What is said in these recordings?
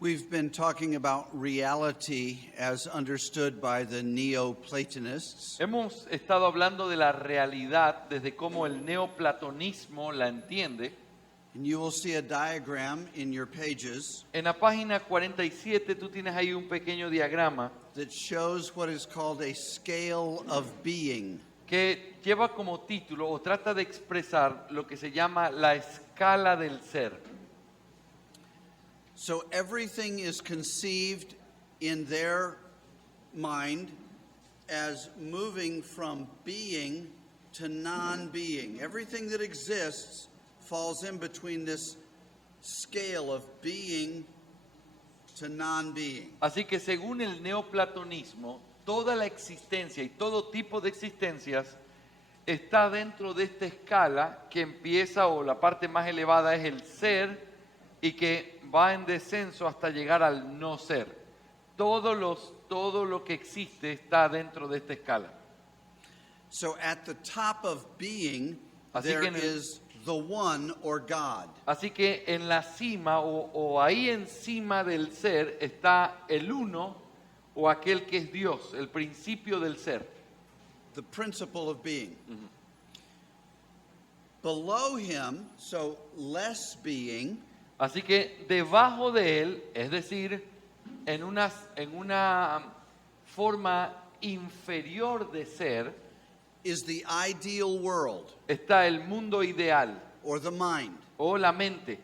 We've been talking about reality as understood by the Neoplatonists. Hemos estado hablando de la realidad desde cómo el neoplatonismo la entiende. And you will see a diagram in your pages En la página 47 tú tienes ahí un pequeño diagrama that shows what is called a scale of being. que lleva como título o trata de expresar lo que se llama la escala del ser. So everything is conceived in their mind as moving from being to non-being. Everything that exists falls in between this scale of being to non-being. Así que según el neoplatonismo, toda la existencia y todo tipo de existencias está dentro de esta escala que empieza, o la parte más elevada es el ser, y que va en descenso hasta llegar al no ser. Todo lo que existe está dentro de esta escala. So at the top of being, Así there que en el- is the one or God. Así que en la cima o ahí encima del ser está el uno o aquel que es Dios, el principio del ser. The principle of being. Below him, so less being, Así que debajo de él, es decir, en una forma inferior de ser, is the ideal world está el mundo ideal or the mind. o la mente.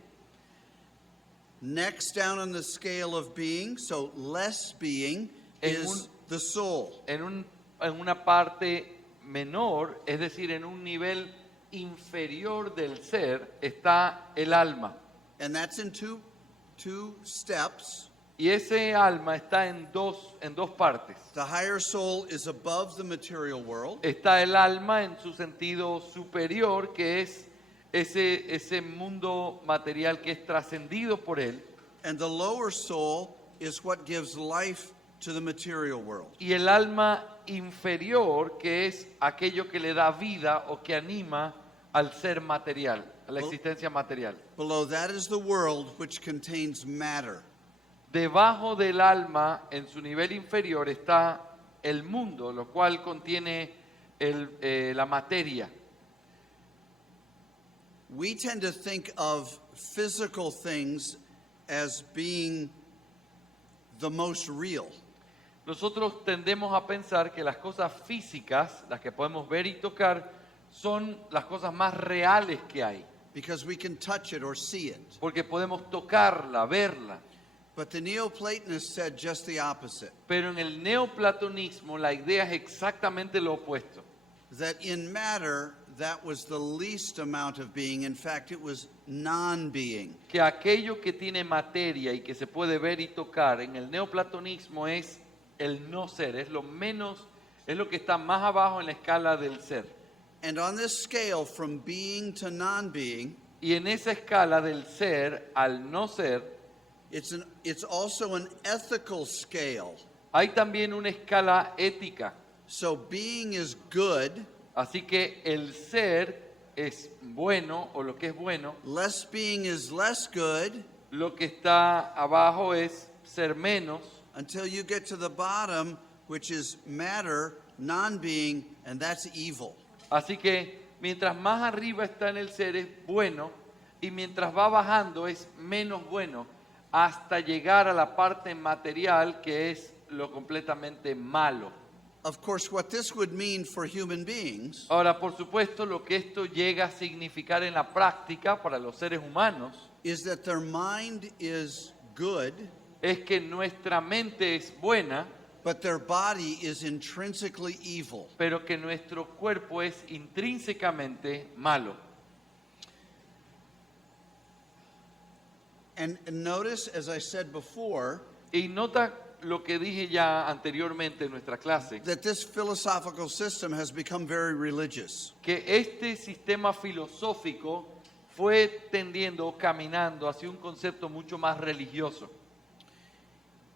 Next down on the scale of being, so less being, En is the soul. En una parte menor, es decir, en un nivel inferior del ser, está el alma. And that's in two steps. Y ese alma está en dos partes. The higher soul is above the material world, Está el alma en su sentido superior, que es ese mundo material que es trascendido por él. and the lower soul is what gives life to the material world. Y el alma inferior, que es aquello que le da vida o que anima al ser material, a la existencia material. Below that is the world which contains matter. Debajo del alma, en su nivel inferior, está el mundo, lo cual contiene la materia. We tend to think of physical things as being the most real. Nosotros tendemos a pensar que las cosas físicas, las que podemos ver y tocar, son las cosas más reales que hay, Because we can touch it or see it. porque podemos tocarla, verla. But the Neoplatonists said just the opposite. Pero en el neoplatonismo la idea es exactamente lo opuesto. That in matter, that was the least amount of being. In fact, it was non-being. Que aquello que tiene materia y que se puede ver y tocar en el neoplatonismo es el no ser, es lo menos, es lo que está más abajo en la escala del ser. And on this scale from being to non-being, Y en esa escala del ser al no ser, it's also an ethical scale. hay también una escala ética. So being is good, Así que el ser es bueno, o lo que es bueno, less being is less good, lo que está abajo es ser menos, until you get to the bottom, which is matter, non-being, and that's evil. así que mientras más arriba está en el ser es bueno, y mientras va bajando es menos bueno, hasta llegar a la parte material que es lo completamente malo. Of course, what this would mean for human beings Ahora, por supuesto, lo que esto llega a significar en la práctica para los seres humanos is that their mind is good, es que nuestra mente es buena, but their body is intrinsically evil. pero que nuestro cuerpo es intrínsecamente malo. And notice, as I said before, Y nota lo que dije ya anteriormente en nuestra clase, that this philosophical system has become very religious. que este sistema filosófico fue tendiendo, caminando hacia un concepto mucho más religioso,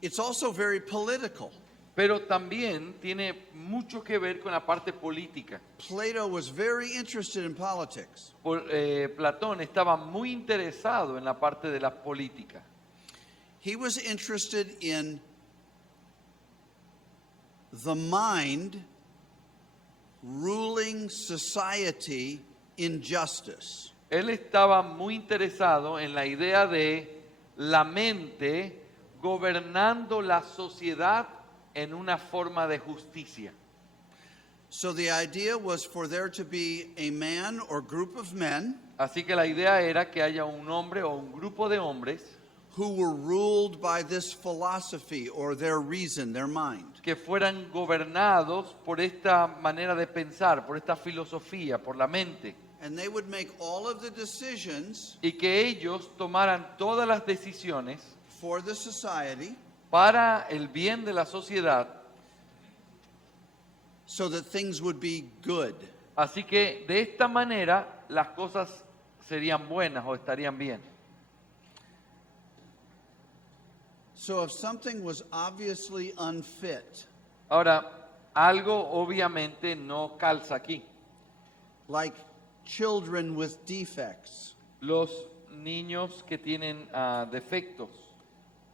It's also very political. pero también tiene mucho que ver con la parte política. Plato was very interested in politics. Platón estaba muy interesado en la parte de la política. He was interested in the mind ruling society in justice. Él estaba muy interesado en la idea de la mente gobernando la sociedad en una forma de justicia. So the idea was for there to be a man or group of men Así que la idea era que haya un hombre o un grupo de hombres who were ruled by this philosophy or their reason, their mind. que fueran gobernados por esta manera de pensar, por esta filosofía, por la mente, And they would make all of the decisions y que ellos tomaran todas las decisiones for the society para el bien de la sociedad. so that things would be good. Así que de esta manera las cosas serían buenas o estarían bien. So if something was obviously unfit, Ahora, algo obviamente no calza aquí. like children with defects, Los niños que tienen defectos.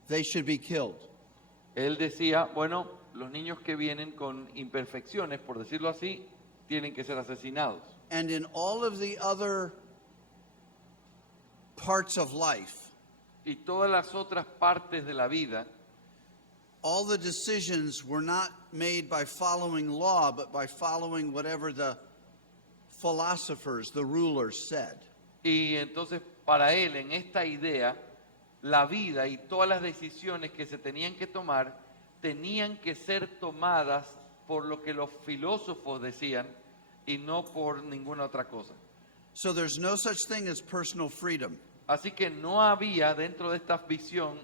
they should be killed. Él decía, bueno, los niños que vienen con imperfecciones, por decirlo así, tienen que ser asesinados. And in all of the other parts of life, Y todas las otras partes de la vida, all the decisions were not made by following law, but by following whatever the philosophers, the rulers said. y entonces para él en esta idea, la vida y todas las decisiones que se tenían que tomar, tenían que ser tomadas por lo que los filósofos decían y no por ninguna otra cosa. So there's no such thing as personal freedom. Así que no había dentro de esta visión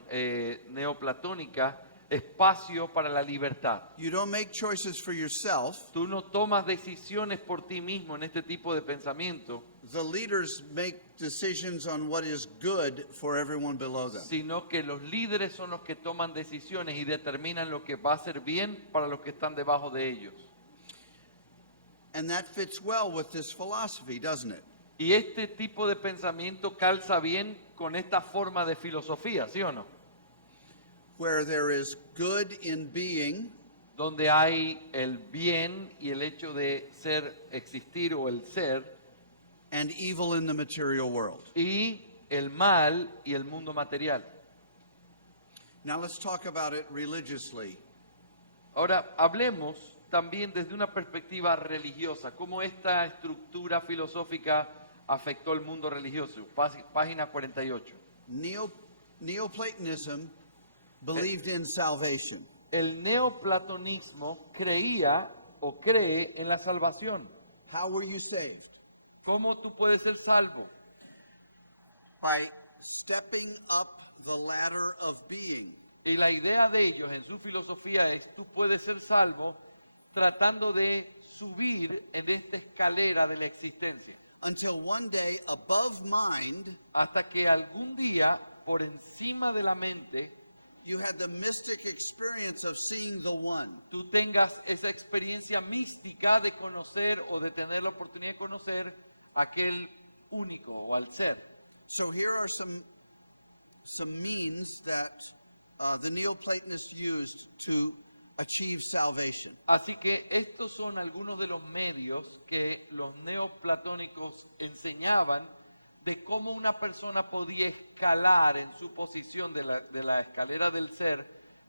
neoplatónica espacio para la libertad. You don't make choices for yourself. Tú no tomas decisiones por ti mismo en este tipo de pensamiento, The leaders make decisions on what is good for everyone below them. sino que los líderes son los que toman decisiones y determinan lo que va a ser bien para los que están debajo de ellos. And that fits well with this philosophy, doesn't it? Y este tipo de pensamiento calza bien con esta forma de filosofía, ¿sí o no? Where there is good in being Donde hay el bien y el hecho de ser, existir o el ser, and evil in the material world. y el mal y el mundo material. Now let's talk about it religiously. Ahora, hablemos también desde una perspectiva religiosa, cómo esta estructura filosófica afectó el mundo religioso. Página 48. Neoplatonism believed in salvation. El neoplatonismo creía o cree en la salvación. How were you saved? ¿Cómo tú puedes ser salvo? By stepping up the ladder of being. Y la idea de ellos en su filosofía es tú puedes ser salvo tratando de subir en esta escalera de la existencia. Until one day, above mind, Hasta que algún día, por encima de la mente, you had the mystic experience of seeing the one. tú tengas esa experiencia mística de conocer o de tener la oportunidad de conocer aquel único o al ser. So here are some means that the Neoplatonists used to achieve salvation. Así que estos son algunos de los medios que los neoplatónicos enseñaban de cómo una persona podía escalar en su posición de la escalera del ser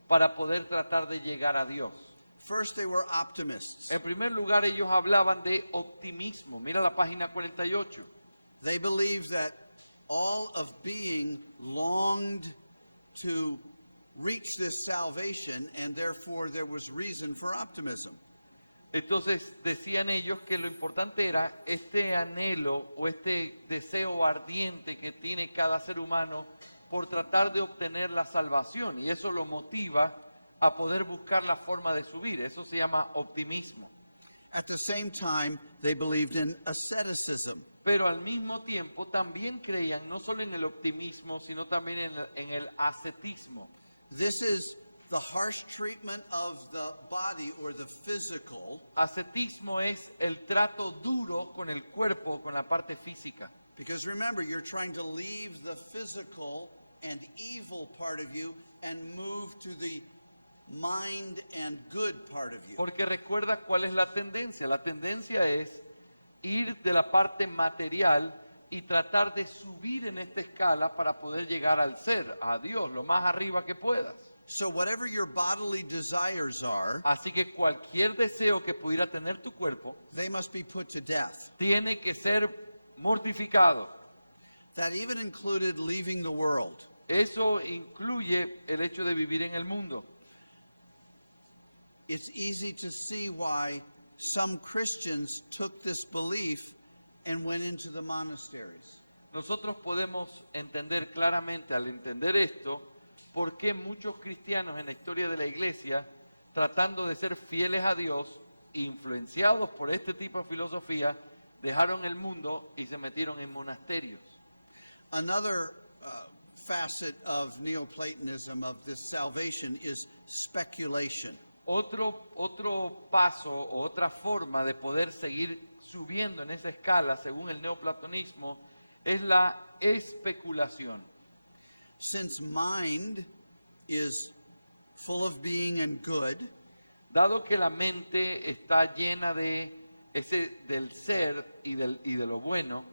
para poder tratar de llegar a Dios. First, they were optimists. En primer lugar, ellos hablaban de optimismo. Mira la página 48. They believed that all of being longed to reach this salvation, and therefore there was reason for optimism. Entonces decían ellos que lo importante era este anhelo o este deseo ardiente que tiene cada ser humano por tratar de obtener la salvación, y eso lo motiva a poder buscar la forma de subir. Eso se llama optimismo. At the same time, they believed in asceticism. Pero al mismo tiempo también creían no solo en el optimismo, sino también en el ascetismo. This is the harsh treatment of the body or the physical, Ascetismo es el trato duro con el cuerpo, con la parte física. because remember, you're trying to leave the physical and evil part of you and move to the mind and good part of you. Porque recuerda cuál es la tendencia. La tendencia es ir de la parte material y tratar de subir en esta escala para poder llegar al ser, a Dios, lo más arriba que puedas. So whatever your bodily desires are, Así que cualquier deseo que pudiera tener tu cuerpo they must be put to death. tiene que ser mortificado. That even included leaving the world. Eso incluye el hecho de vivir en el mundo. It's easy to see why some Christians took this belief and went into the monasteries. Nosotros podemos entender claramente al entender esto por qué muchos cristianos en la historia de la iglesia, tratando de ser fieles a Dios, influenciados por este tipo de filosofía, dejaron el mundo y se metieron en monasterios. Another facet of Neoplatonism, of this salvation, is speculation. Otro paso o otra forma de poder seguir subiendo en esa escala, según el neoplatonismo, es la especulación. Since mind is full of being and good, Dado que la mente está llena del ser y de lo bueno,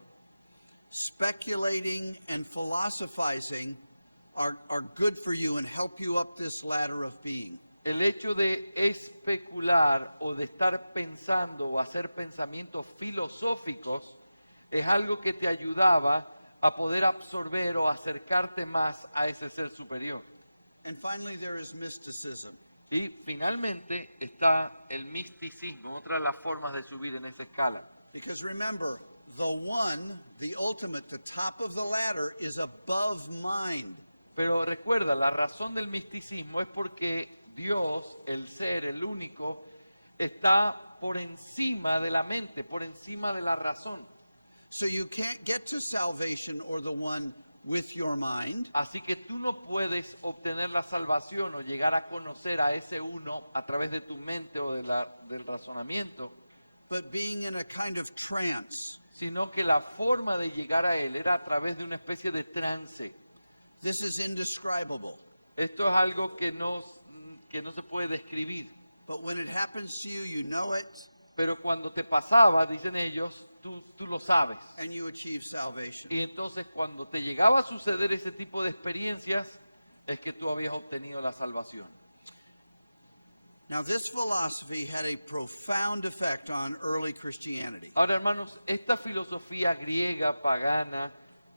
speculating and philosophizing are good for you and help you up this ladder of being. el hecho de especular o de estar pensando o hacer pensamientos filosóficos es algo que te ayudaba a poder absorber o acercarte más a ese ser superior. And finally, there is mysticism. Y finalmente está el misticismo, otra de las formas de subir en esa escala. Because remember, the one, the ultimate, the top of the ladder is above mind. Pero recuerda, la razón del misticismo es porque Dios, el ser, el único, está por encima de la mente, por encima de la razón. So you can't get to salvation or the one with your mind, Así que tú no puedes obtener la salvación o llegar a conocer a ese uno a través de tu mente o del razonamiento, but being in a kind of trance. sino que la forma de llegar a él era a través de una especie de trance. This is indescribable. Esto es algo que no se puede describir. But when it happens to you, you know it, Pero cuando te pasaba, dicen ellos, tú lo sabes. and you achieve salvation. Y entonces cuando te llegaba a suceder ese tipo de experiencias, es que tú habías obtenido la salvación. Now, this philosophy had a profound effect on early Christianity. Ahora, hermanos, esta filosofía griega, pagana,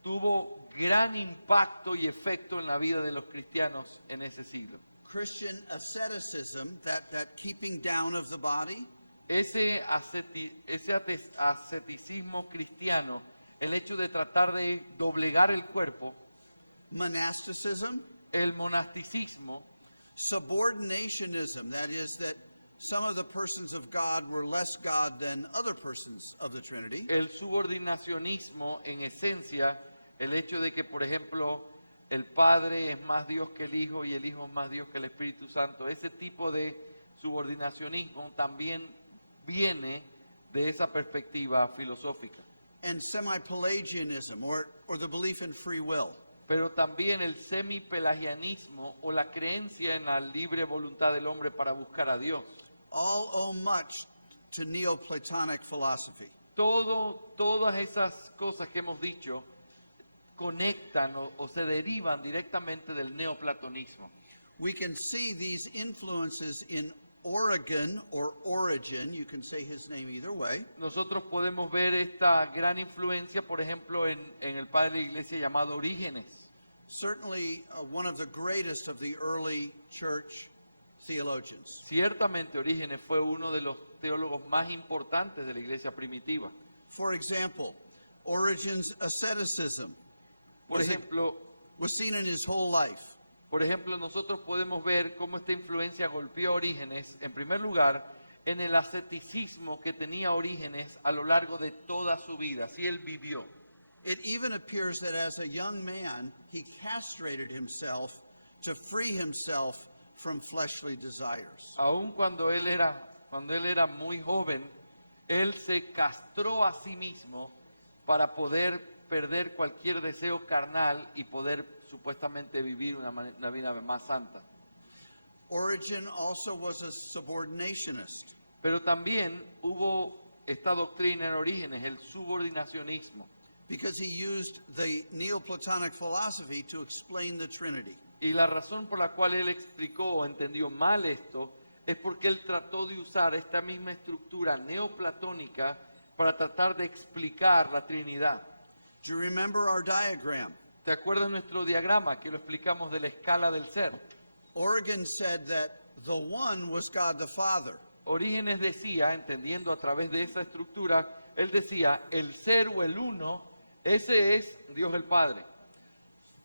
tuvo gran impacto y efecto en la vida de los cristianos en ese siglo. Christian asceticism, that keeping down of the body, Ese asceticismo cristiano, el hecho de tratar de doblegar el cuerpo, monasticism, el monasticismo, subordinationism, that is, that some of the persons of God were less God than other persons of the Trinity, el subordinacionismo, en esencia, el hecho de que, por ejemplo, el Padre es más Dios que el Hijo y el Hijo es más Dios que el Espíritu Santo. Ese tipo de subordinacionismo también viene de esa perspectiva filosófica. and semi-Pelagianism, or the belief in free will. Pero también el semipelagianismo o la creencia en la libre voluntad del hombre para buscar a Dios. All owe much to Neoplatonic philosophy. Todas esas cosas que hemos dicho conectan o se derivan directamente del neoplatonismo. We can see these influences in Origen or Origin, you can say his name either way, Nosotros podemos ver esta gran influencia, por ejemplo, en el padre de la iglesia llamado Orígenes. certainly one of the greatest of the early church theologians. Ciertamente Orígenes fue uno de los teólogos más importantes de la iglesia primitiva. For example, Origen's asceticism Por was, ejemplo, was seen in his whole life. nosotros podemos ver cómo esta influencia golpeó a Orígenes, en primer lugar, en el asceticismo que tenía Orígenes a lo largo de toda su vida, así él vivió. It even appears that as a young man, he castrated himself to free himself from fleshly desires. Aun cuando él era muy joven, él se castró a sí mismo para poder perder cualquier deseo carnal y poder supuestamente vivir una vida más santa. Origen also was a subordinationist. Pero también hubo esta doctrina en Orígenes, el subordinacionismo. Because he used the Neoplatonic philosophy to explain the Trinity. Y la razón por la cual él explicó o entendió mal esto es porque él trató de usar esta misma estructura neoplatónica para tratar de explicar la Trinidad. Do you remember our diagram? ¿Te acuerdas nuestro diagrama que lo explicamos de la escala del ser? Origen said that the One was God the Father. Orígenes decía, entendiendo a través de esa estructura, él decía, el ser o el uno, ese es Dios el Padre.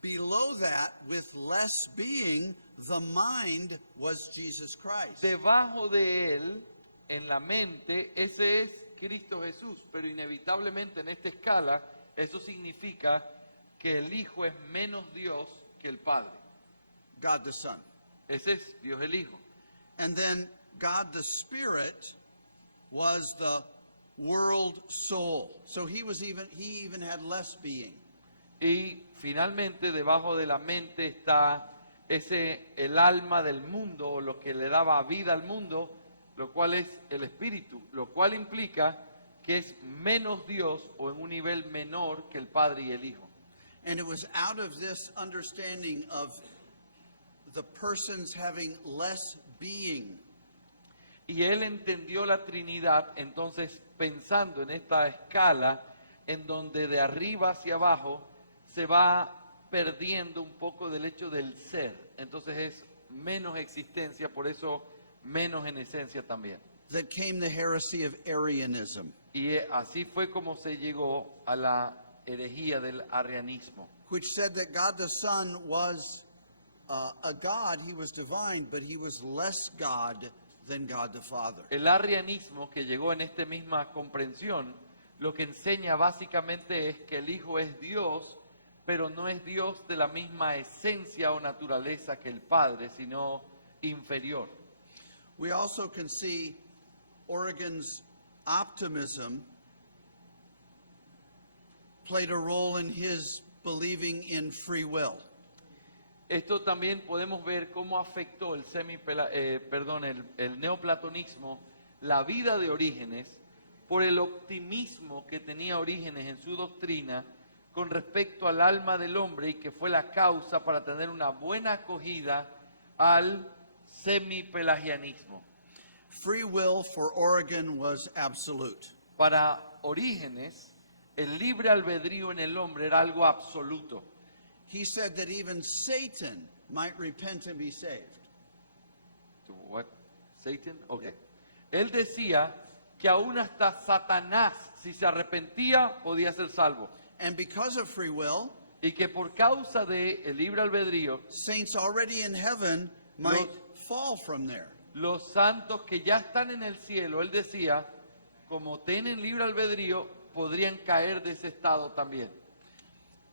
Below that, with less being, the mind was Jesus Christ. Debajo de él, en la mente, ese es Cristo Jesús, pero inevitablemente en esta escala, eso significa que el Hijo es menos Dios que el Padre. God the Son. Ese es Dios el Hijo. And then God the Spirit was the world soul. So he even had less being. Y finalmente debajo de la mente está el alma del mundo, o lo que le daba vida al mundo, lo cual es el espíritu, lo cual implica que es menos Dios o en un nivel menor que el Padre y el Hijo. And it was out of this understanding of the persons having less being Y él entendió la Trinidad, entonces pensando en esta escala, en donde de arriba hacia abajo se va perdiendo un poco del hecho del ser. Entonces es menos existencia, por eso menos en esencia también. that came the heresy of Arianism, Y así fue como se llegó a la herejía del arrianismo, which said that God the Son was a God, he was divine, but he was less God than God the Father. el arrianismo que llegó en esta misma comprensión, lo que enseña básicamente es que el Hijo es Dios, pero no es Dios de la misma esencia o naturaleza que el Padre, sino inferior. We also can see Origen's optimism played a role in his believing in free will. Esto también podemos ver cómo afectó el neoplatonismo, la vida de Orígenes, por el optimismo que tenía Orígenes en su doctrina con respecto al alma del hombre y que fue la causa para tener una buena acogida al semipelagianismo. Free will for Origen was absolute. Para Orígenes, el libre albedrío en el hombre era algo absoluto. He said that even Satan might repent and be saved. What? Satan? Okay. Él decía que aún hasta Satanás, si se arrepentía, podía ser salvo. And because of free will, Y que por causa de el libre albedrío, saints already in heaven might fall from there. los santos que ya están en el cielo, él decía, como tienen libre albedrío, podrían caer de ese estado también.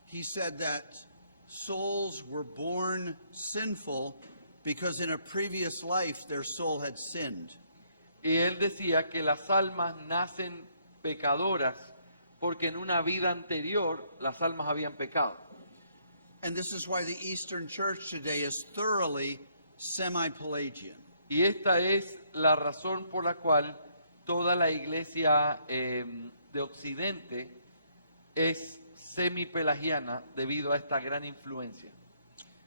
He said that souls were born sinful because in a previous life their soul had sinned. Y él decía que las almas nacen pecadoras porque en una vida anterior las almas habían pecado. And this is why the Eastern Church today is thoroughly semi-Pelagian. Y esta es la razón por la cual toda la iglesia de Occidente es semipelagiana debido a esta gran influencia.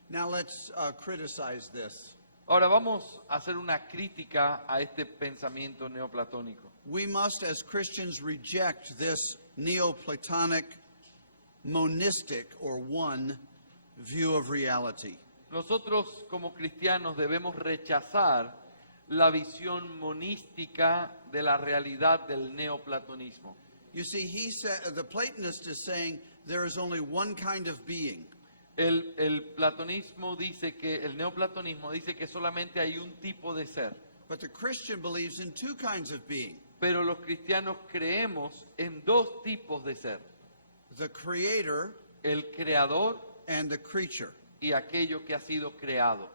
Now let's criticize this. Ahora vamos a hacer una crítica a este pensamiento neoplatónico. We must, as Christians, reject this Neoplatonic, monistic, or one view of reality. Nosotros como cristianos debemos rechazar la visión monística de la realidad del neoplatonismo. You see, the Platonist is saying there is only one kind of being. El platonismo dice que, el neoplatonismo dice que solamente hay un tipo de ser. But the Christian believes in two kinds of being. Pero los cristianos creemos en dos tipos de ser. The creator El creador and the creature. y aquello que ha sido creado.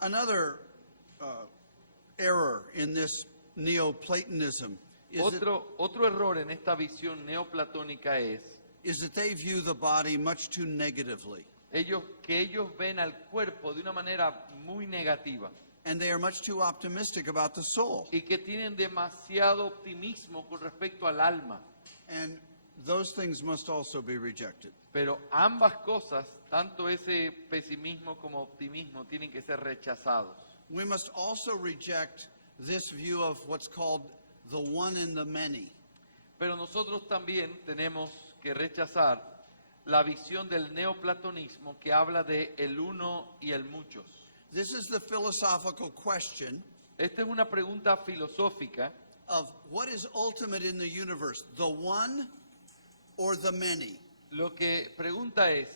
Another error in this Neoplatonism is that Otro error en esta visión neoplatónica es is that they view the body much too negatively. Ellos ven al cuerpo de una manera muy negativa And they are much too optimistic about the soul. y que tienen demasiado optimismo con respecto al alma. And those things must also be rejected. Pero ambas cosas, tanto ese pesimismo como optimismo, tienen que ser rechazados. We must also reject this view of what's called the one and the many. Pero nosotros también tenemos que rechazar la visión del neoplatonismo que habla de el uno y el muchos. This is the philosophical question Esta es una pregunta filosófica of what is ultimate in the universe, the one or the many? Lo que pregunta es,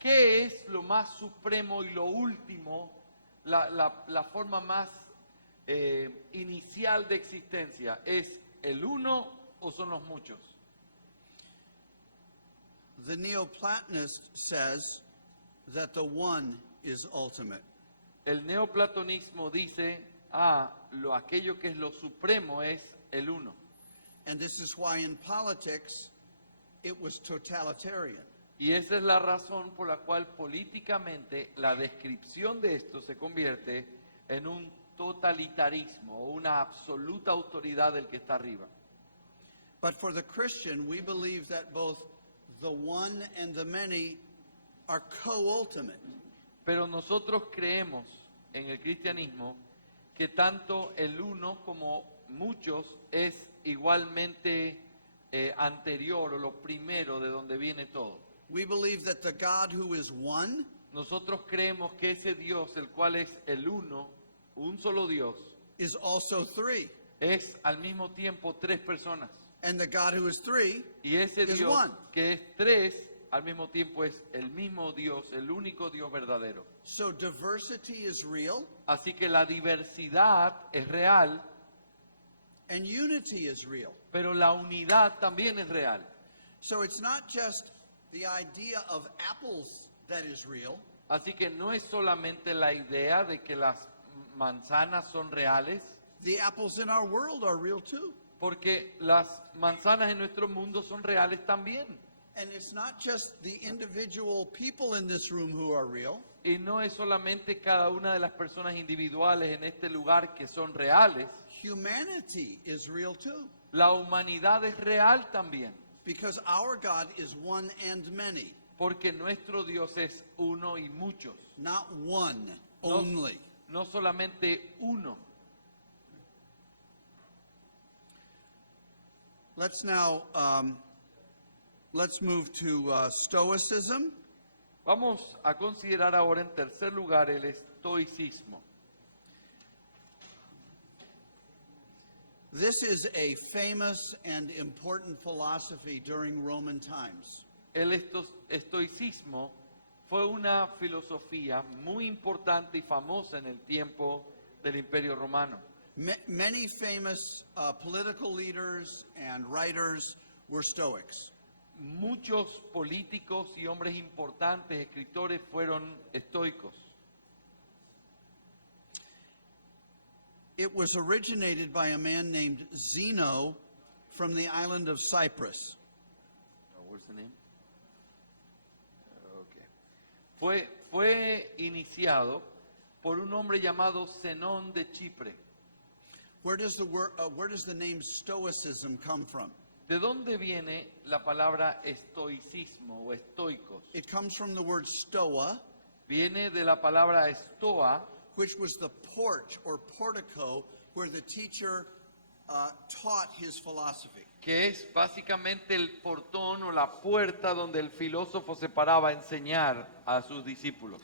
¿qué es lo más supremo y lo último, la forma más inicial de existencia? ¿Es el uno o son los muchos? The Neoplatonist says that the one is ultimate. El neoplatonismo dice, aquello que es lo supremo es el uno. And this is why in politics it was totalitarian. Y esa es la razón por la cual políticamente la descripción de esto se convierte en un totalitarismo o una absoluta autoridad del que está arriba. But for the Christian, we believe that both the one and the many are co-ultimate. Pero nosotros creemos en el cristianismo que tanto el uno como muchos es igualmente anterior o lo primero de donde viene todo. We believe that the God who is one Nosotros creemos que ese Dios, el cual es el uno, un solo Dios, is also three. es al mismo tiempo tres personas. And the God who is three Y ese is Dios one. que es tres, al mismo tiempo es el mismo Dios, el único Dios verdadero. So diversity is real Así que la diversidad es real, and unity is real. pero la unidad también es real. So it's not just the idea of apples that is real. Así que no es solamente la idea de que las manzanas son reales, The apples in our world are real too. porque las manzanas en nuestro mundo son reales también. And it's not just the individual people in this room who are real. Y no es solamente cada una de las personas individuales en este lugar que son reales, Humanity is real too. la humanidad es real también, Because our God is one and many, porque nuestro Dios es uno y muchos, not one No- only. no solamente uno. Let's now let's move to Stoicism. Vamos a considerar ahora en tercer lugar el estoicismo. This is a famous and important philosophy during Roman times. El estoicismo fue una filosofía muy importante y famosa en el tiempo del Imperio Romano. Many famous political leaders and writers were Stoics. Muchos políticos y hombres importantes, escritores, fueron estoicos. It was originated by a man named Zeno from the island of Cyprus. What's the name? Okay. Fue iniciado por un hombre llamado Zenón de Chipre. Where does the name Stoicism come from? ¿De dónde viene la palabra estoicismo o estoicos? It comes from the word stoa, Viene de la palabra estoa, which was the porch or portico where the teacher taught his philosophy. que es básicamente el portón o la puerta donde el filósofo se paraba a enseñar a sus discípulos.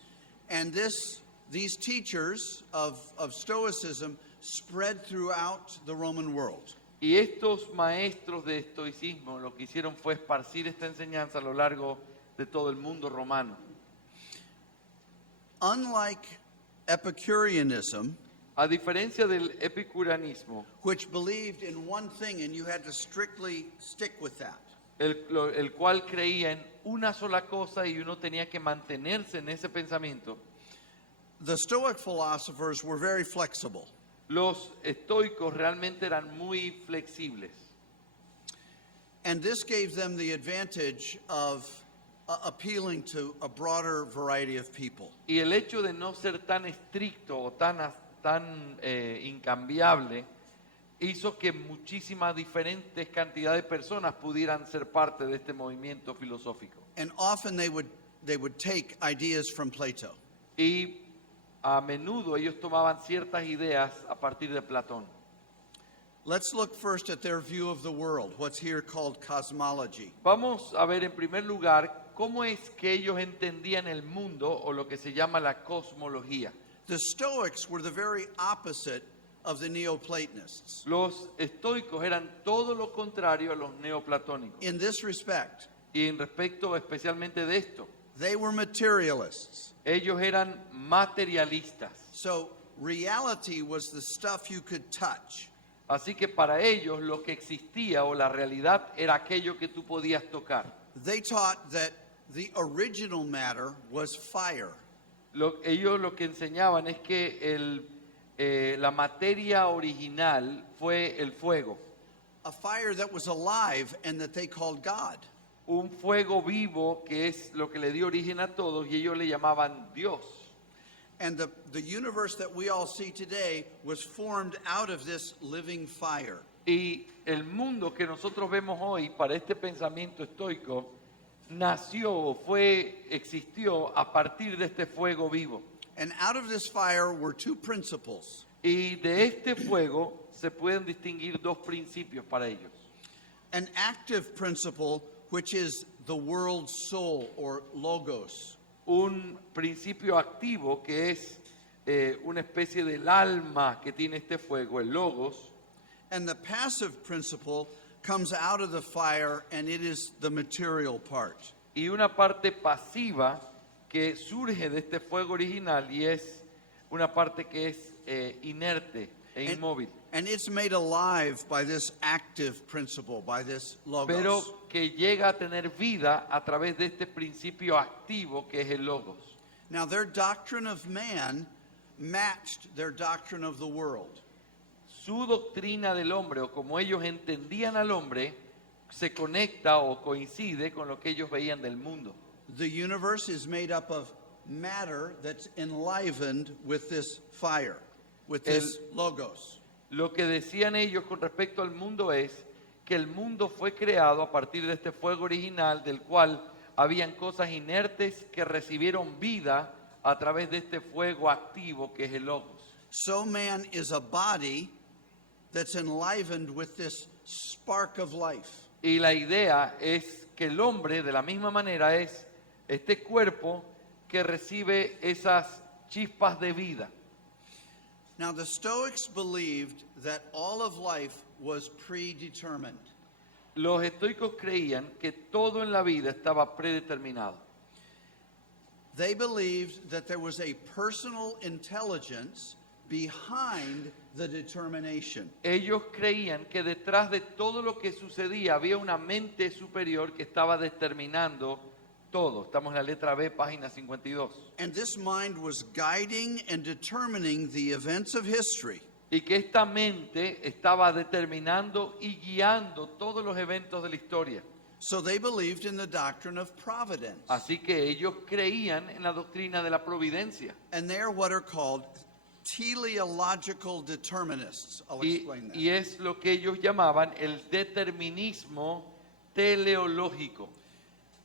And these teachers of Stoicism spread throughout the Roman world. Y estos maestros de estoicismo lo que hicieron fue esparcir esta enseñanza a lo largo de todo el mundo romano. Unlike Epicureanism, A diferencia del epicureanismo, which believed in one thing and you had to strictly stick with that, el cual creía en una sola cosa y uno tenía que mantenerse en ese pensamiento, the Stoic philosophers were very flexible. los estoicos realmente eran muy flexibles. And this gave them the advantage of appealing to a broader variety of people. Y el hecho de no ser tan estricto o tan incambiable hizo que muchísimas diferentes cantidades de personas pudieran ser parte de este movimiento filosófico. And often they would take ideas from Plato. Y a menudo ellos tomaban ciertas ideas a partir de Platón. Let's look first at their view of the world, what's here called cosmology. Vamos a ver en primer lugar cómo es que ellos entendían el mundo o lo que se llama la cosmología. The Stoics were the very opposite of the Neoplatonists. Los estoicos eran todo lo contrario a los neoplatónicos. In this respect, Y en respecto especialmente de esto, they were materialists. ellos eran materialistas. So reality was the stuff you could touch. Así que para ellos lo que existía o la realidad era aquello que tú podías tocar. They taught that the original matter was fire. Ellos lo que enseñaban es que la materia original fue el fuego. A fire that was alive and that they called God. Un fuego vivo que es lo que le dio origen a todos y ellos le llamaban Dios. And the universe that we all see today was formed out of this living fire. Y el mundo que nosotros vemos hoy para este pensamiento estoico nació, existió a partir de este fuego vivo. And out of this fire were two principles. Y de este fuego se pueden distinguir dos principios para ellos. An active principle, which is the world's soul or logos. Un principio activo que es una especie del alma que tiene este fuego, el logos. And the passive principle comes out of the fire and it is the material part. Y una parte pasiva que surge de este fuego original y es una parte que es inerte e inmóvil. And it's made alive by this active principle, by this logos. Pero que llega a tener vida a través de este principio activo que es el logos. Now their doctrine of man matched their doctrine of the world. Su doctrina del hombre o como ellos entendían al hombre se conecta o coincide con lo que ellos veían del mundo. The universe is made up of matter that's enlivened with this fire, with this logos. Lo que decían ellos con respecto al mundo es que el mundo fue creado a partir de este fuego original del cual habían cosas inertes que recibieron vida a través de este fuego activo que es el logos. So man is a body that's enlivened with this spark of life. Y la idea es que el hombre de la misma manera es este cuerpo que recibe esas chispas de vida. Now the Stoics believed that all of life was predetermined. Los estoicos creían que todo en la vida estaba predeterminado. They believed that there was a personal intelligence behind the determination. Ellos creían que detrás de todo lo que sucedía había una mente superior que estaba determinando todo. Estamos en la letra B, página 52. And this mind was guiding and determining the events of history. Y que esta mente estaba determinando y guiando todos los eventos de la historia. So they believed in the doctrine of providence. Así que ellos creían en la doctrina de la providencia. And they're what are called teleological determinists. I'll explain that. Y es lo que ellos llamaban el determinismo teleológico.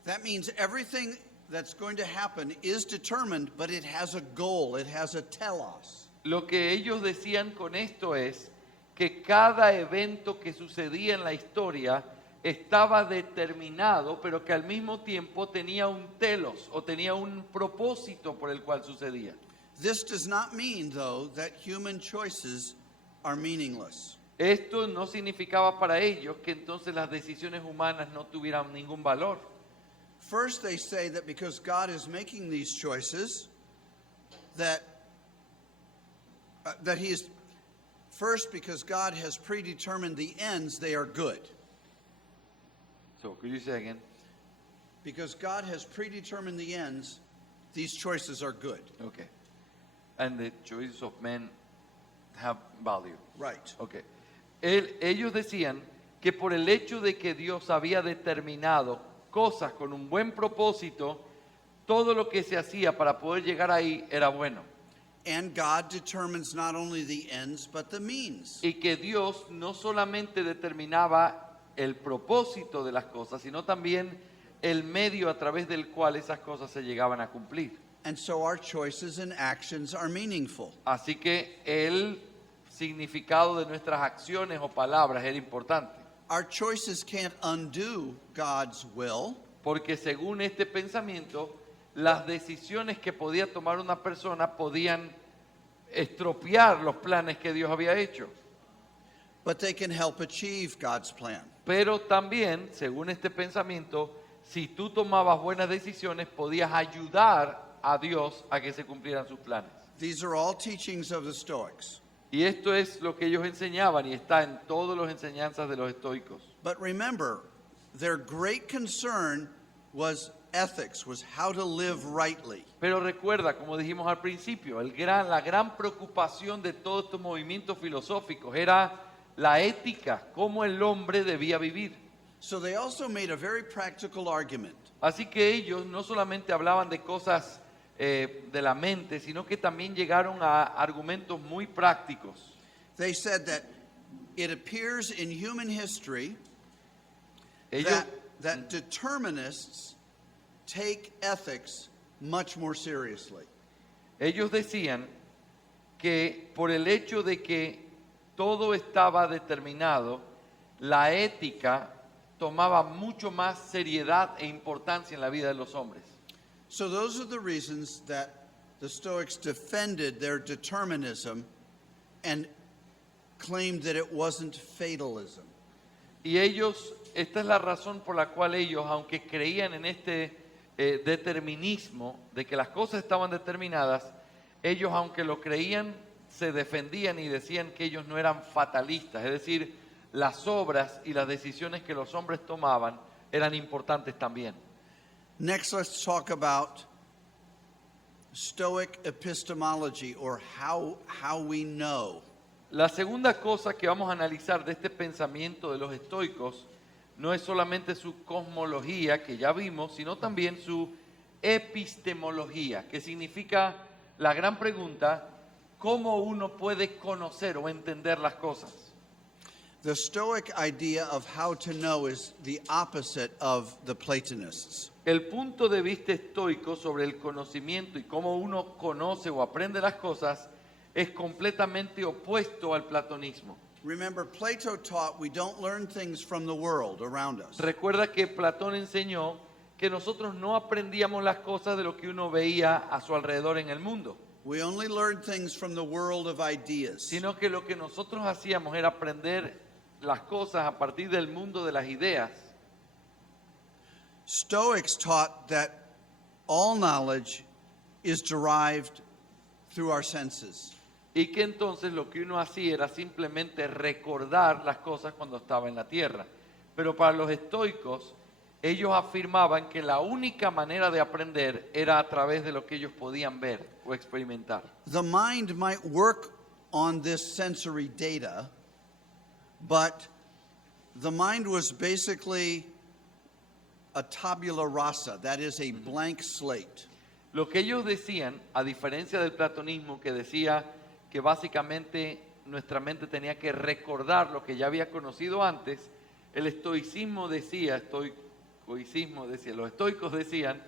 That means everything that's going to happen is determined, but it has a goal, it has a telos. Lo que ellos decían con esto es que cada evento que sucedía en la historia estaba determinado, pero que al mismo tiempo tenía un telos o tenía un propósito por el cual sucedía. This does not mean, though, that human choices are meaningless. Esto no significaba para ellos que entonces las decisiones humanas no tuvieran ningún valor. First, they say that because God is making these choices, that he is first because God has predetermined the ends, they are good. So, could you say again? Because God has predetermined the ends, these choices are good. Okay. And the choices of men have value. Right. Okay. Ellos decían que por el hecho de que Dios había determinado cosas con un buen propósito, todo lo que se hacía para poder llegar ahí era bueno. And God determines not only the ends, but the means. Y que Dios no solamente determinaba el propósito de las cosas, sino también el medio a través del cual esas cosas se llegaban a cumplir. And so our choices and actions are meaningful. Así que el significado de nuestras acciones o palabras era importante. Our choices can't undo God's will, Porque según este pensamiento, las decisiones que podía tomar una persona podían estropear los planes que Dios había hecho. but they can help achieve God's plan. Pero también, según este pensamiento, si tú tomabas buenas decisiones, podías ayudar a Dios a que se cumplieran sus planes. These are all teachings of the Stoics. Y esto es lo que ellos enseñaban y está en todas las enseñanzas de los estoicos. But remember, their great concern was ethics, was how to live rightly. Pero recuerda, como dijimos al principio, la gran preocupación de todos estos movimientos filosóficos era la ética, cómo el hombre debía vivir. So they also made a very practical argument. Así que ellos no solamente hablaban de cosas de la mente, sino que también llegaron a argumentos muy prácticos. They said that it appears in human history Ellos, that determinists take ethics much more seriously. ellos decían que por el hecho de que todo estaba determinado, la ética tomaba mucho más seriedad e importancia en la vida de los hombres. So those are the reasons that the Stoics defended their determinism and claimed that it wasn't fatalism. Y ellos, esta es la razón por la cual ellos, aunque creían en este determinismo, de que las cosas estaban determinadas, ellos, aunque lo creían, se defendían y decían que ellos no eran fatalistas, es decir, las obras y las decisiones que los hombres tomaban eran importantes también. Next, let's talk about Stoic epistemology, or how we know. La segunda cosa que vamos a analizar de este pensamiento de los estoicos no es solamente su cosmología, que ya vimos, sino también su epistemología, que significa la gran pregunta, ¿cómo uno puede conocer o entender las cosas? The Stoic idea of how to know is the opposite of the Platonists. El punto de vista estoico sobre el conocimiento y cómo uno conoce o aprende las cosas es completamente opuesto al platonismo. Remember, Plato taught we don't learn things from the world around us. Recuerda que Platón enseñó que nosotros no aprendíamos las cosas de lo que uno veía a su alrededor en el mundo, We only learn things from the world of ideas. sino que lo que nosotros hacíamos era aprender las cosas a partir del mundo de las ideas. Stoics taught that all knowledge is derived through our senses. Y que entonces lo que uno hacía era simplemente recordar las cosas cuando estaba en la tierra. Pero para los estoicos, ellos afirmaban que la única manera de aprender era a través de lo que ellos podían ver o experimentar. The mind might work on this sensory data, but the mind was basically a tabula rasa, that is a blank slate. Lo que ellos decían, a diferencia del platonismo que decía que básicamente nuestra mente tenía que recordar lo que ya había conocido antes, el estoicismo decía, los estoicos decían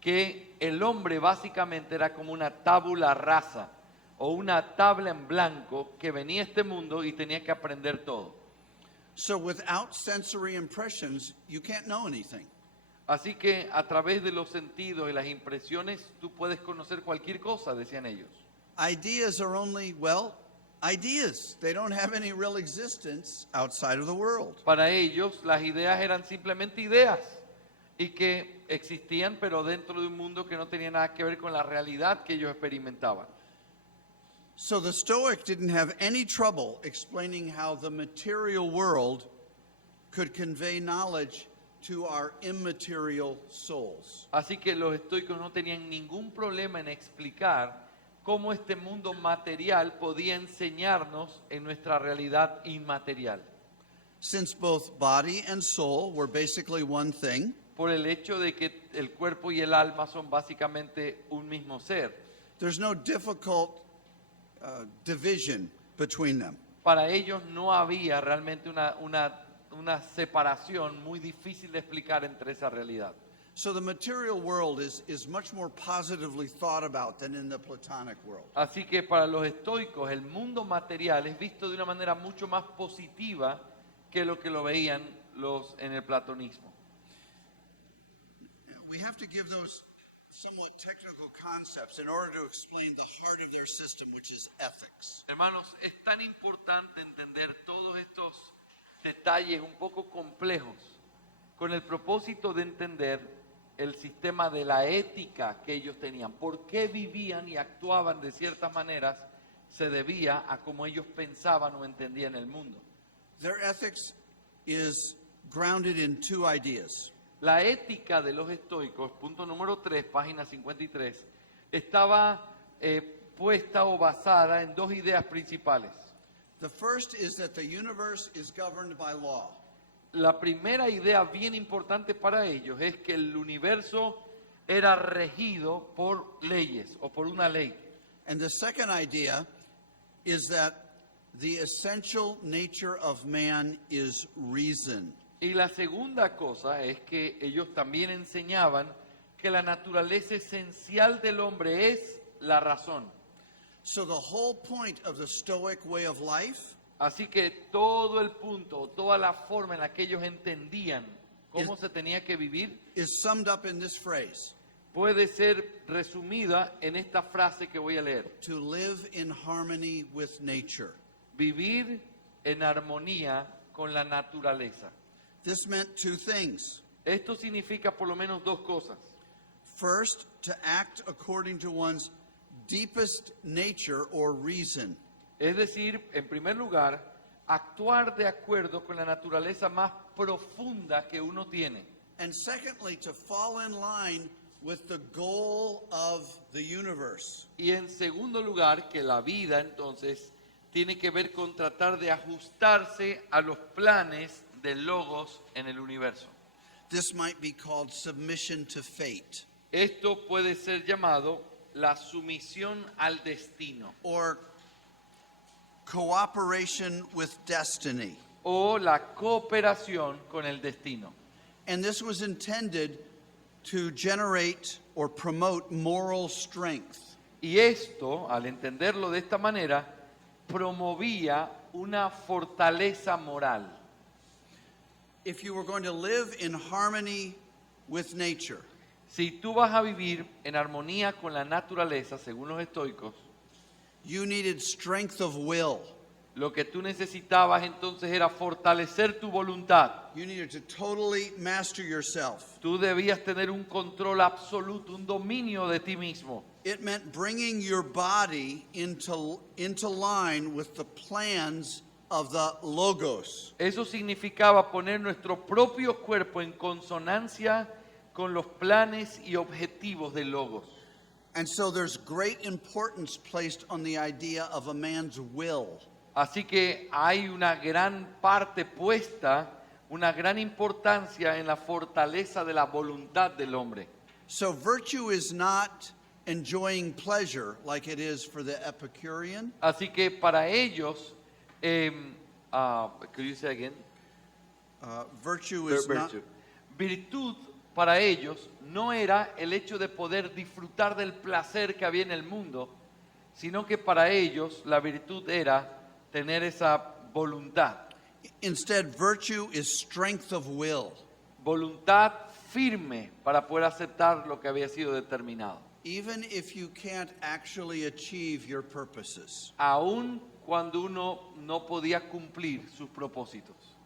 que el hombre básicamente era como una tabula rasa o una tabla en blanco que venía a este mundo y tenía que aprender todo. So without sensory impressions, you can't know anything. Así que a través de los sentidos y las impresiones tú puedes conocer cualquier cosa, decían ellos. Ideas are only, well, ideas. They don't have any real existence outside of the world. Para ellos las ideas eran simplemente ideas y que existían pero dentro de un mundo que no tenía nada que ver con la realidad que ellos experimentaban. So the Stoic didn't have any trouble explaining how the material world could convey knowledge to our immaterial souls. Así que los estoicos no tenían ningún problema en explicar cómo este mundo material podía enseñarnos en nuestra realidad inmaterial. since both body and soul were basically one thing, por el hecho de que el cuerpo y el alma son básicamente un mismo ser. there's no difficult division between them. Para ellos no había realmente una separación muy difícil de explicar entre esa realidad. So the material world is much more positively thought about than in the Platonic world. Así que para los estoicos el mundo material es visto de una manera mucho más positiva que lo veían los en el platonismo. We have to give those somewhat technical concepts in order to explain the heart of their system, which is ethics. Hermanos, es tan importante entender todos estos detalles un poco complejos con el propósito de entender el sistema de la ética que ellos tenían. Por qué vivían y actuaban de ciertas maneras se debía a cómo ellos pensaban o entendían el mundo. Their ethics is grounded in two ideas. La ética de los estoicos, punto número 3, página 53, estaba puesta o basada en dos ideas principales. The first is that the universe is governed by law. La primera idea bien importante para ellos es que el universo era regido por leyes o por una ley. And the second idea is that the essential nature of man is reason. Y la segunda cosa es que ellos también enseñaban que la naturaleza esencial del hombre es la razón. So the whole point of the Stoic way of life Así que todo el punto, toda la forma en la que ellos entendían cómo se tenía que vivir, is summed up in this phrase: puede ser resumida en esta frase que voy a leer. to live in harmony with nature. Vivir en armonía con la naturaleza. This meant two things. Esto significa por lo menos dos cosas. First, to act according to one's deepest nature or reason. Es decir, en primer lugar, actuar de acuerdo con la naturaleza más profunda que uno tiene. And secondly, to fall in line with the goal of the universe. Y en segundo lugar, que la vida entonces tiene que ver con tratar de ajustarse a los planes del logos en el universo. This might be called submission to fate, Esto puede ser llamado la sumisión al destino or cooperation with destiny. o la cooperación con el destino. And this was intended to generate or promote moral strength. Y esto, al entenderlo de esta manera, promovía una fortaleza moral. If you were going to live in harmony with nature, Si tú vas a vivir en armonía con la naturaleza, según los estoicos, you needed strength of will. lo que tú necesitabas entonces era fortalecer tu voluntad. You needed to totally master yourself. Tú debías tener un control absoluto, un dominio de ti mismo. It meant bringing your body into line with the plans of the Logos. Eso significaba poner nuestro propio cuerpo en consonancia con los planes y objetivos del Logos. And so there's great importance placed on the idea of a man's will. Así que hay una gran parte puesta, una gran importancia en la fortaleza de la voluntad del hombre. So virtue is not enjoying pleasure like it is for the Epicurean. Así que para ellos, could you say again? Virtue is not. Virtud para ellos no era el hecho de poder disfrutar del placer que había en el mundo, sino que para ellos la virtud era tener esa voluntad. Instead, virtue is strength of will. Voluntad firme para poder aceptar lo que había sido determinado. Even if you can't actually achieve your purposes. Aun cuando uno no podía cumplir sus propósitos.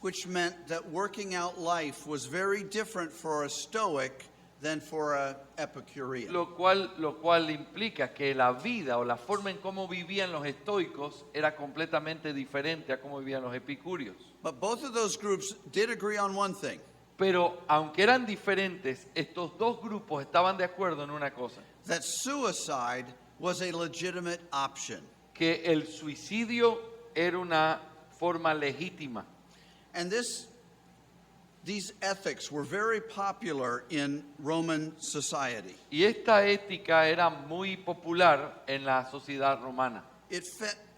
Which meant that working out life was very different for a Stoic than for an Epicurean. Lo cual implica que la vida o la forma en cómo vivían los estoicos era completamente diferente a cómo vivían los epicúreos. But both of those groups did agree on one thing. Pero aunque eran diferentes, estos dos grupos estaban de acuerdo en una cosa, That suicide was a legitimate option. que el suicidio era una forma legítima. And these ethics were very popular in Roman society. Y esta ética era muy popular en la sociedad romana. It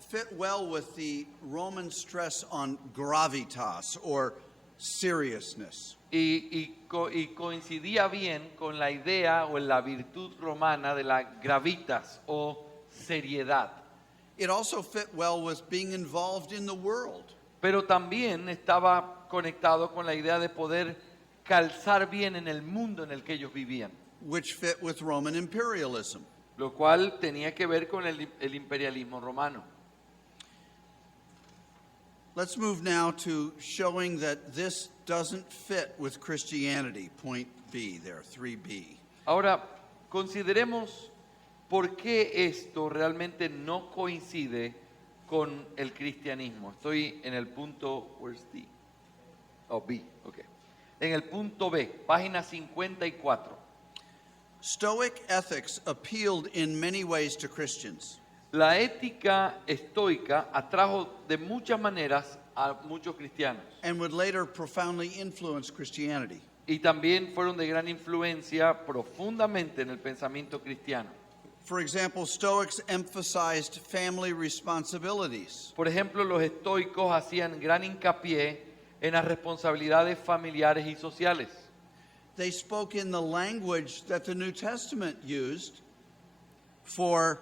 fit well with the Roman stress on gravitas or seriousness. Y coincidía bien con la idea o la virtud romana de la gravitas o seriedad. It also fit well with being involved in the world. Pero también estaba conectado con la idea de poder calzar bien en el mundo en el que ellos vivían, Which fit with Roman imperialism. lo cual tenía que ver con el imperialismo romano. Let's move now to showing that this doesn't fit with Christianity. Point B there, 3B. Ahora, consideremos por qué esto realmente no coincide con el cristianismo. Estoy en el punto, where's D? Oh, B, ok. En el punto B, página 54. Stoic ethics appealed in many ways to Christians. La ética estoica atrajo de muchas maneras a muchos cristianos And would later profoundly influence Christianity. y también fueron de gran influencia profundamente en el pensamiento cristiano. For example, Stoics emphasized family responsibilities. Por ejemplo, los estoicos hacían gran hincapié en las responsabilidades familiares y sociales. They spoke in the language that the New Testament used for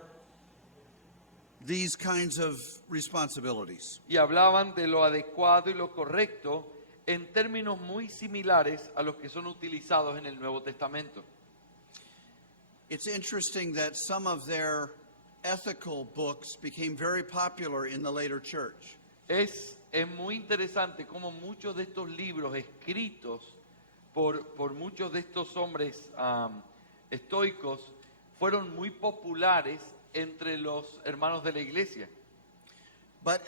these kinds of responsibilities. Y hablaban de lo adecuado y lo correcto en términos muy similares a los que son utilizados en el Nuevo Testamento. It's interesting that some of their ethical books became very popular in the later church. Es muy interesante cómo muchos de estos libros escritos por muchos de estos hombres estoicos fueron muy populares entre los hermanos de la iglesia. But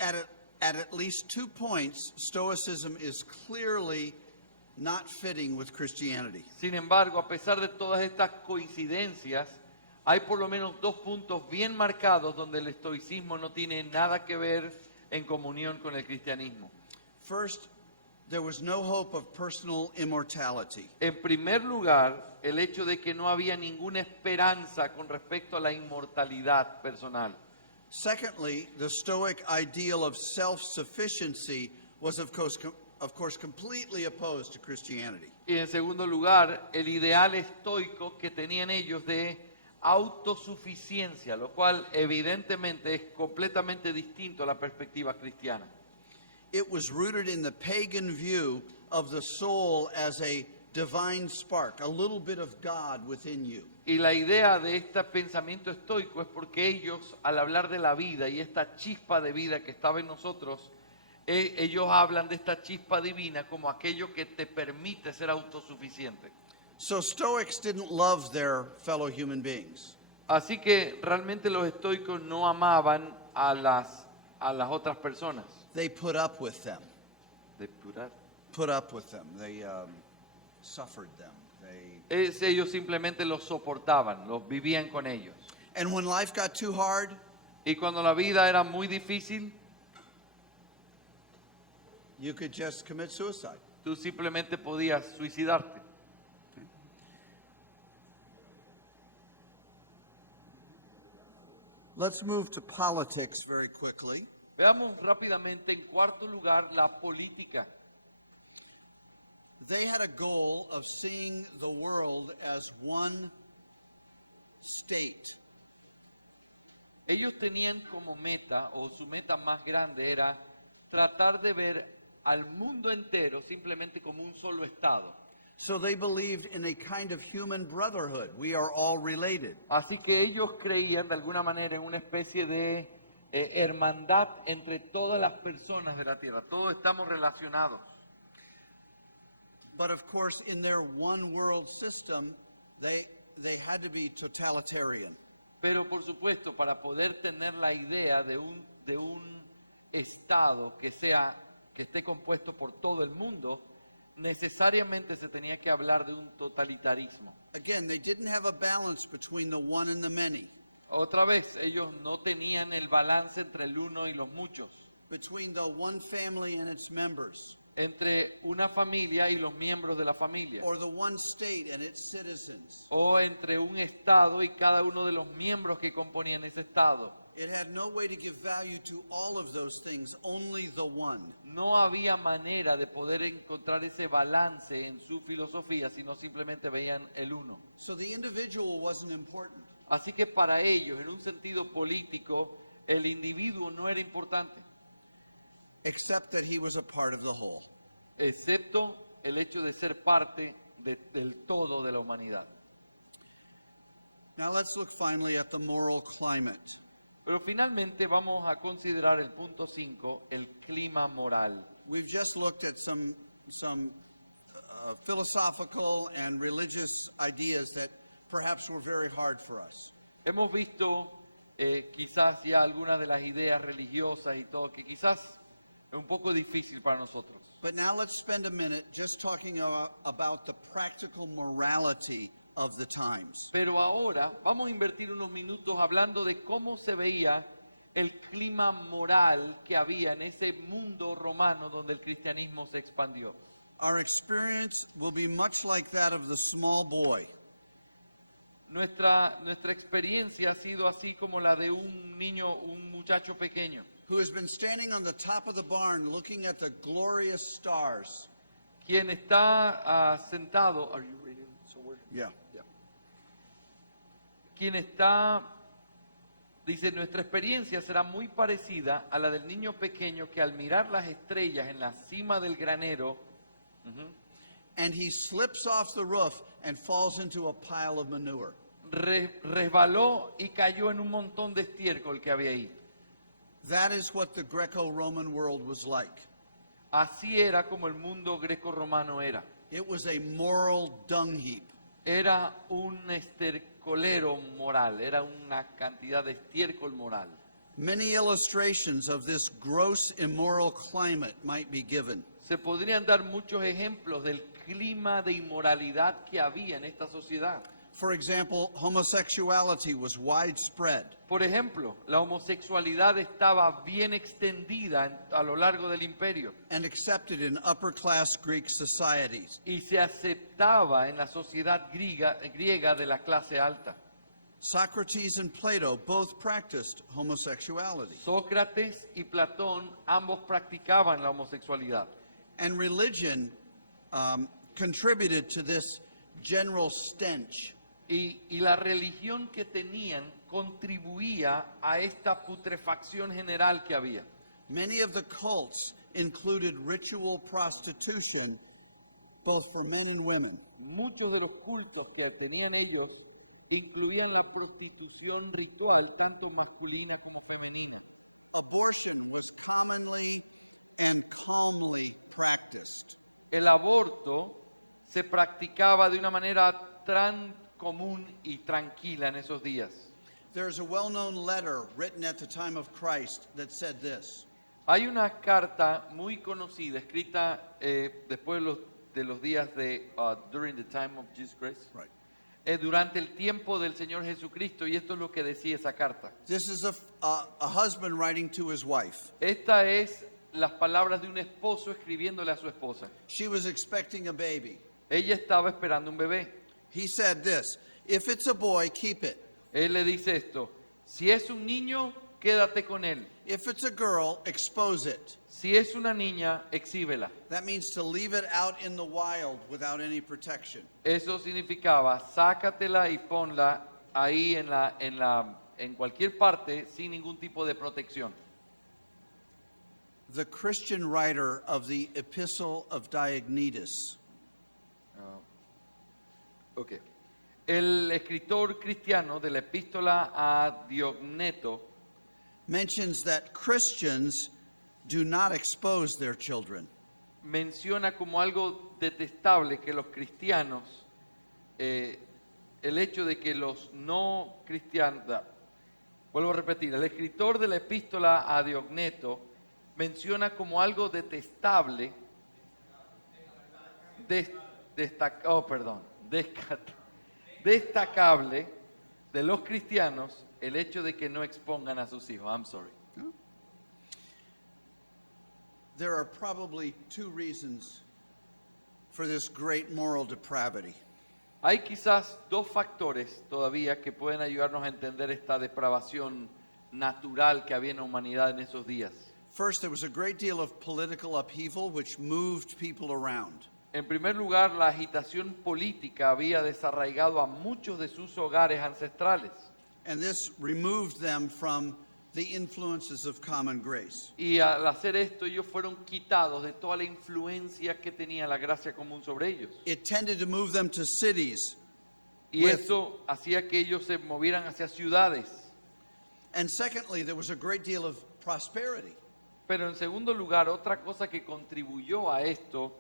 at least 2 points, Stoicism is clearly not fitting with Christianity. Sin embargo, a pesar de todas estas coincidencias, hay por lo menos 2 puntos bien marcados donde el estoicismo no tiene nada que ver en comunión con el cristianismo. First, there was no hope of personal immortality. En primer lugar, el hecho de que no había ninguna esperanza con respecto a la inmortalidad personal. Secondly, the Stoic ideal of self-sufficiency was, of course, completely opposed to Christianity. Y en segundo lugar, el ideal estoico que tenían ellos de autosuficiencia, lo cual evidentemente es completamente distinto a la perspectiva cristiana. It was rooted in the pagan view of the soul as a divine spark, a little bit of God within you. Y la idea de este pensamiento estoico es porque ellos, al hablar de la vida y esta chispa de vida que estaba en nosotros, ellos hablan de esta chispa divina como aquello que te permite ser autosuficiente. So Stoics didn't love their fellow human beings. Así que realmente los estoicos no amaban a las otras personas. They put up with them. De purar. Put up with them. They suffered them. Ellos simplemente los soportaban, los vivían con ellos. And when life got too hard, Y cuando la vida era muy difícil, you could just commit suicide. tú simplemente podías suicidarte. Let's move to politics very quickly. Veamos rápidamente en cuarto lugar la política. They had a goal of seeing the world as one state. Ellos tenían como meta, o su meta más grande era tratar de ver al mundo entero simplemente como un solo estado. So they believed in a kind of human brotherhood. We are all related. Así que ellos creían de alguna manera en una especie de hermandad entre todas las personas de la tierra. Todos estamos relacionados. But of course, in their one world system, they had to be totalitarian. Pero por supuesto, para poder tener la idea de un estado que esté compuesto por todo el mundo, necesariamente se tenía que hablar de un totalitarismo. Again, they didn't have a balance between the one and the many, Otra vez, ellos no tenían el balance entre el uno y los muchos, between the one family and its members, entre una familia y los miembros de la familia, or the one state and its citizens. o entre un estado y cada uno de los miembros que componían ese estado. It had no way to give value to all of those things, only the one. No había manera de poder encontrar ese balance en su filosofía, sino simplemente veían el uno. So the individual wasn't important. Así que para ellos, en un sentido político, el individuo no era importante, Except that he was a part of the whole. excepto el hecho de ser parte del todo de la humanidad. Now let's look finally at the moral climate. Pero finalmente vamos a considerar el punto 5, el clima moral. We've just looked at some philosophical and religious ideas that perhaps were very hard for us. Hemos visto quizás ya algunas de las ideas religiosas y todo, que quizás es un poco difícil para nosotros. But now let's spend a minute just talking about the practical morality of the times. Pero ahora vamos a invertir unos minutos hablando de cómo se veía el clima moral que había en ese mundo romano donde el cristianismo se expandió. Our experience will be much like that of the small boy Nuestra experiencia ha sido así como la de un niño, un muchacho pequeño, who has been standing on the top of the barn looking at the glorious stars. quien está sentado. Are you reading somewhere? Yeah. Quien está, dice, nuestra experiencia será muy parecida a la del niño pequeño que al mirar las estrellas en la cima del granero, And he slips off the roof and falls into a pile of manure. resbaló y cayó en un montón de estiércol que había ahí. That is what the Greco-Roman world was like. Así era como el mundo greco-romano era. It was a moral dung heap. Era un estercolero moral, era una cantidad de estiércol moral. Many illustrations of this gross immoral climate might be given. Se podrían dar muchos ejemplos del clima de inmoralidad que había en esta sociedad. For example, homosexuality was widespread. Por ejemplo, la homosexualidad estaba bien extendida a lo largo del imperio And accepted in upper class Greek societies. y se aceptaba en la sociedad griega de la clase alta. Socrates and Plato both practiced homosexuality. Sócrates y Platón ambos practicaban la homosexualidad. And religion contributed to this general stench. Y la religión que tenían contribuía a esta putrefacción general que había. Many of the cults included ritual prostitution, both for men and women. Muchos de los cultos que tenían ellos incluían la prostitución ritual, tanto masculina como femenina. Abortion was commonly and calmly practiced. El aborto se practicaba de una manera tan común y tranquila en esos días. There's a well-known letter written at the time of Christ that said this: Hay una carta muy conocida escrita después de los días de during the time of Jesus Christ, Right. Durante el tiempo del Señor Jesucristo, y esto es lo que decía esa carta. This is a husband writing to his wife. Esta es las palabras de un esposo escribiéndole a su esposa. She was expecting a baby. Ella estaba esperando un bebé. He said this: if it's a boy, keep it. Él le dice esto: si es un niño, quédate con él. If it's a girl, expose it. Si es una niña, exhíbela. That means to leave it out in the wild without any protection. Eso significaba, sácatela y ponla ahí en cualquier parte sin ningún tipo de protección. The Christian writer of the Epistle of Diognetus Okay. El escritor cristiano de la epístola a Diogneto mentions that Christians do not expose their children. menciona como algo detestable que los cristianos, el hecho de que los no cristianos, vuelvo a repetir, el escritor de la epístola a Diogneto menciona como algo detestable, destacable de los cristianos el hecho de que no expongan a sus hijos. I'm sorry. there are probably two reasons for this great moral depravity. Hay quizás dos factores todavía que pueden ayudarnos a entender esta depravación natural que había en la humanidad en esos días. First, there was a great deal of political upheaval which moved people around. En primer lugar, la agitación política había desarraigado a muchos de sus hogares ancestrales. And this removed them from the influences of common grace. Y al hacer esto, ellos fueron quitados de toda la influencia que tenía la gracia común sobre ellos. It tended to move them to cities. Y With- eso hacía que ellos se movieran hacia ciudades. And secondly, there was a great deal of prosperity. Pero en segundo lugar, otra cosa que contribuyó a esto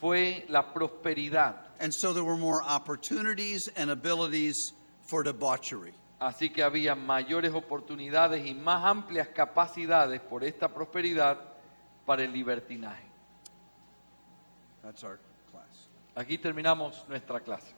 fue la prosperidad. And so there were more opportunities and abilities for debauchery. Así que había mayores oportunidades y más amplias capacidades por esta prosperidad para el libertinaje. That's our class. Aquí terminamos nuestra clase.